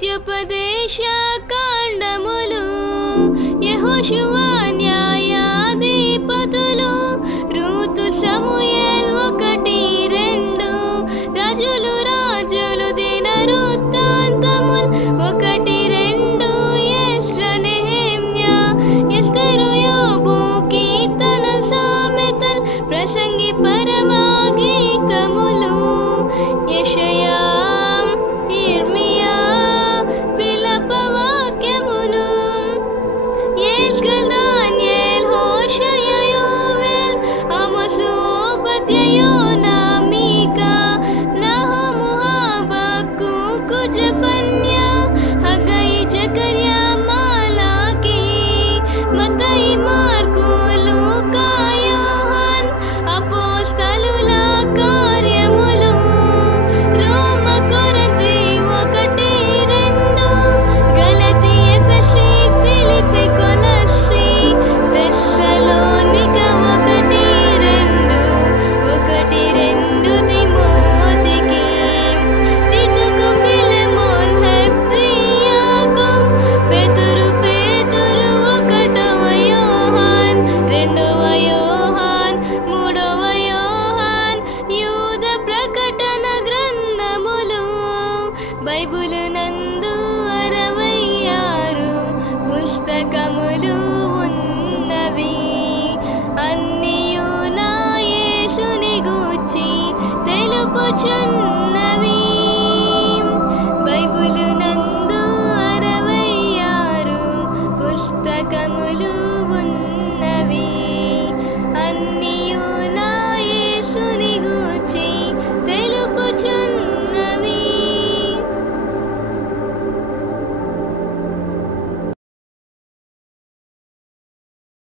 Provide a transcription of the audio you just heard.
ద్వితీయోపదేశ కాండములు యెహోషువ న్యాయాధిపతులు రూతు సమూయేల్ 1-2 రాజులు దినవృత్తాంతములు 1-2 ఎజ్రా నెహెమ్యా ఎస్తెరు యోబు కీర్తనలు సామెతలు ప్రసంగి పరమగీతములు యెషయా ఇర్మియా విలాప వాక్యములు యెహెజ్కేల్ దానియేల్ హోషేయ యోవేల్ ఆమోసు ఓబద్య యోనా మీకా నహూము హబక్కూకు జెఫన్యా హగ్గయి జకర్యా మలాకి మత్తయి మార్కు లూకా యోహాన్ అపోస్తలుల కార్యములు రోమ కొరింథీ 1-2 గలతీ ఎఫెసీ ఫిలిప్పీ కొలస్సీ తెస్సలోనిక 1-2 తిమోతికి తీతుకు ఫిలెమోన్ హెబ్రియాకోం పేతురు 1వ యోహాన్ 2వ యోహాన్ 3వ యోహాన్ యూద ప్రకటన గ్రంథములు బైబిలు నందు 66 పుస్తకములు ఉన్నవి అన్నియు నా యేసుని గూర్చి తెలుపుచున్నవి బైబిలు